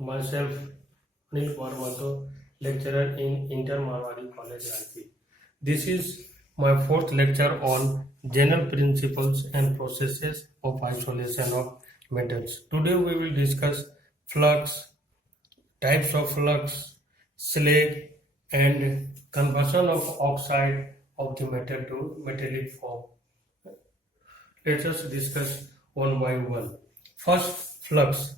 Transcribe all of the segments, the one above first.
Myself, Anil Kumar Mato, lecturer in Inter Marwari College, Ranchi. This is my fourth lecture on general principles and processes of isolation of metals. Today we will discuss flux, types of flux, slag, and conversion of oxide of the metal to metallic form. Let us discuss one by one. First, flux.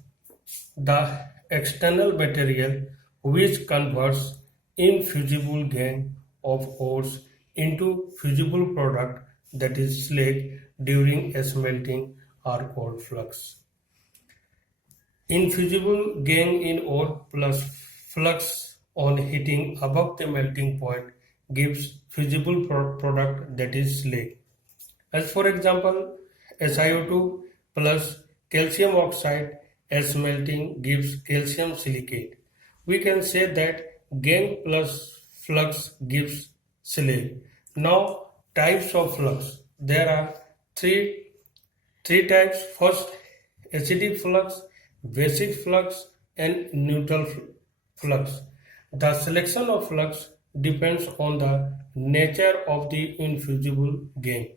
The external material which converts infusible gangue of ores into fusible product, that is slag, during smelting are called flux. Infusible gangue in ore plus flux on heating above the melting point gives fusible product, that is slag. As for example, SiO2 plus calcium oxide as melting gives calcium silicate. We can say that gangue plus flux gives slag. Now, types of flux. There are three types. First, acidic flux, basic flux, and neutral flux. The selection of flux depends on the nature of the infusible gangue.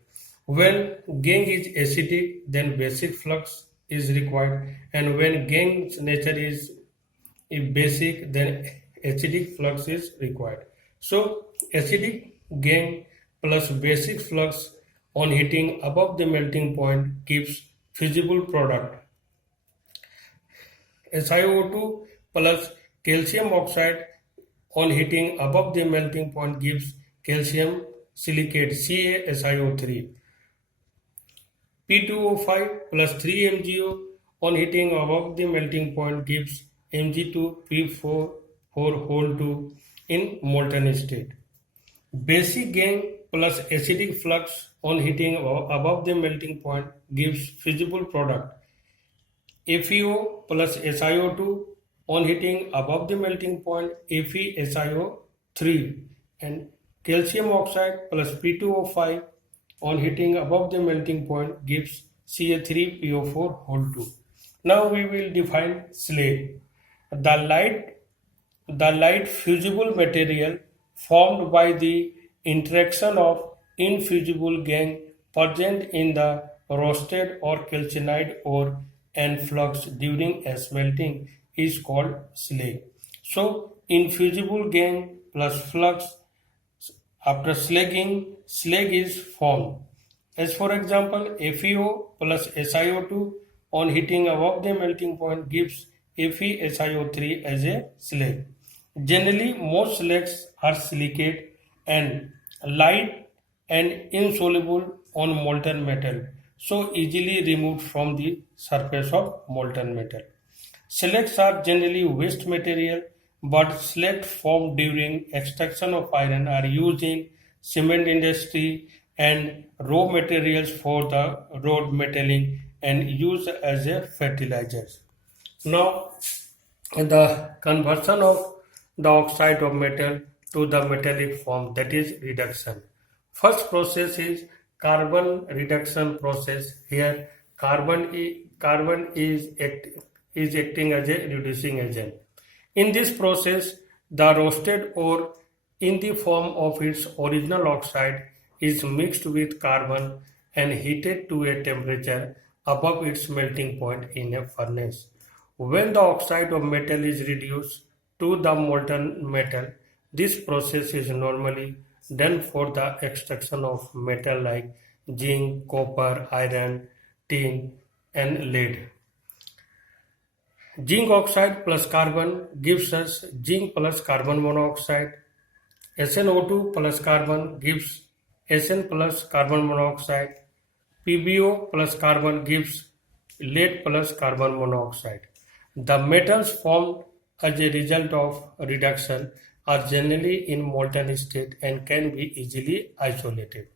When gangue is acidic, then basic flux is required, and when gangue's nature is basic, then acidic flux is required. So, acidic gangue plus basic flux on heating above the melting point gives fusible product. SiO2 plus calcium oxide on heating above the melting point gives calcium silicate, CaSiO3. P2O5 plus 3MgO on heating above the melting point gives Mg2P4 whole 2 in molten state. Basic gangue plus acidic flux on heating above the melting point gives fusible product. FeO plus SiO2 on heating above the melting point, FeSiO3, and calcium oxide plus P2O5 on heating above the melting point gives Ca3PO4 whole 2. Now we will define slag. The light fusible material formed by the interaction of infusible gangue present in the roasted or calcined ore and flux during smelting is called slag. So, infusible gangue plus flux after slagging, slag is formed. As for example, FeO plus SiO2 on heating above the melting point gives FeSiO3 as a slag. Generally, most slags are silicate and light and insoluble on molten metal, so easily removed from the surface of molten metal. Slags are generally waste material, but slags formed during extraction of iron are used in cement industry and raw materials for the road metalling and used as a fertilizer. Now, the conversion of the oxide of metal to the metallic form, that is reduction. First process is carbon reduction process. Here carbon is acting as a reducing agent. In this process, the roasted ore in the form of its original oxide is mixed with carbon and heated to a temperature above its melting point in a furnace. When the oxide of metal is reduced to the molten metal, this process is normally done for the extraction of metal like zinc, copper, iron, tin, and lead. Zinc oxide plus carbon gives us zinc plus carbon monoxide. SnO2 plus carbon gives Sn plus carbon monoxide. PbO plus carbon gives lead plus carbon monoxide. The metals formed as a result of reduction are generally in molten state and can be easily isolated.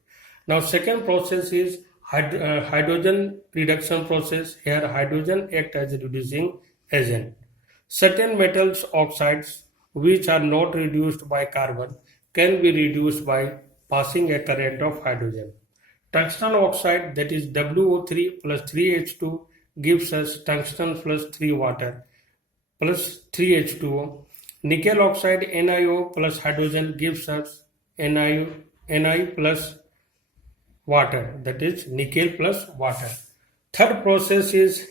Now, second process is hydrogen reduction process. Here, hydrogen act as a reducing agent. Certain metals oxides which are not reduced by carbon can be reduced by passing a current of hydrogen. Tungsten oxide, that is WO3 plus 3H2, gives us tungsten plus 3 water. plus 3H2O. Nickel oxide NiO plus hydrogen gives us Ni plus water, that is nickel plus water. Third process is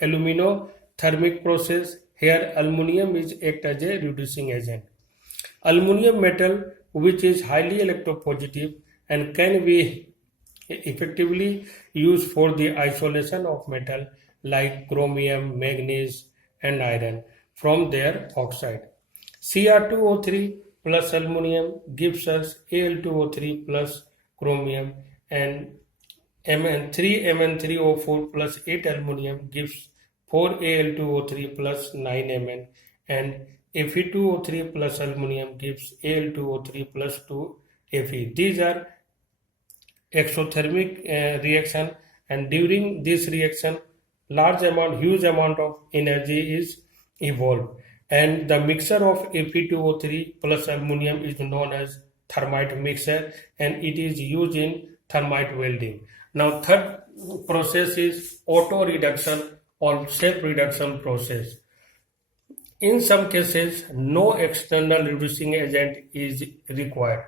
aluminothermic process. Here aluminum is act as a reducing agent. Aluminum metal, which is highly electropositive and can be effectively used for the isolation of metal like chromium, manganese and iron from their oxide. Cr2O3 plus aluminum gives us Al2O3 plus chromium, and Mn3Mn3O4 plus 8 aluminum gives 4Al2O3 plus 9 Mn, and Fe2O3 plus aluminum gives Al2O3 plus 2 Fe. These are exothermic reaction, and during this reaction huge amount of energy is evolved, and the mixture of Fe2O3 plus aluminum is known as thermite mixture, and it is used in thermite welding. Now third process is auto reduction or self reduction process. In some cases, no external reducing agent is required.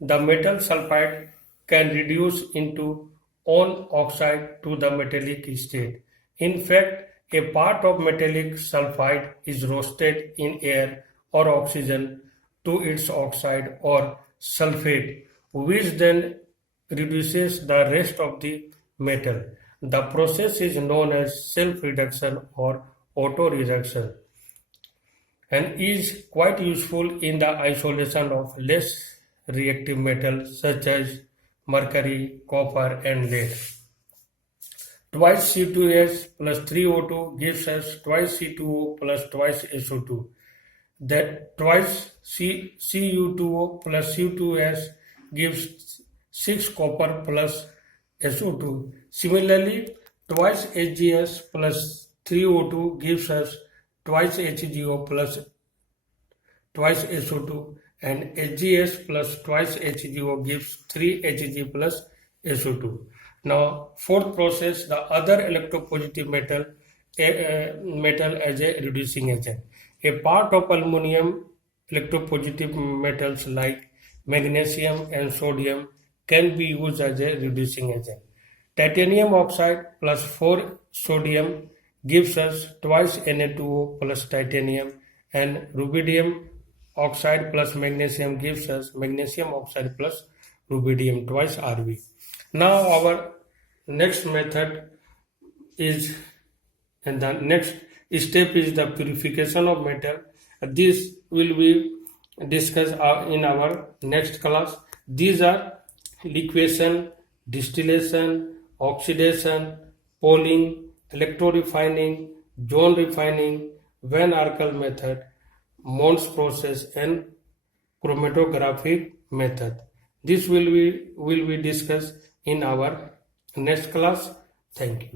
The metal sulfide can reduce into own oxide to the metallic state. In fact, a part of metallic sulfide is roasted in air or oxygen to its oxide or sulfate, which then reduces the rest of the metal. The process is known as self-reduction or auto-reduction, and is quite useful in the isolation of less reactive metals such as mercury, copper and lead. Twice C2S plus 3O2 gives us twice C2O plus twice SO2. That twice Cu2O plus C2S gives 6 copper plus SO2. Similarly, twice HGS plus 3O2 gives us twice HGO plus twice SO2, and HGS plus twice HGO gives 3 Hg plus SO2. Now fourth process, the other electropositive metal as a reducing agent. A part of aluminum electropositive metals like magnesium and sodium can be used as a reducing agent. Titanium oxide plus 4 sodium gives us twice Na2O plus titanium, and rubidium oxide plus magnesium gives us magnesium oxide plus rubidium, twice Rb. Now our next method is, and the next step is the purification of metal. This will be discussed in our next class. These are liquefaction, distillation, oxidation, polling, electro-refining, zone refining, Van Arkel method, Mons process and chromatographic method. This will be discussed in our next class. Thank you.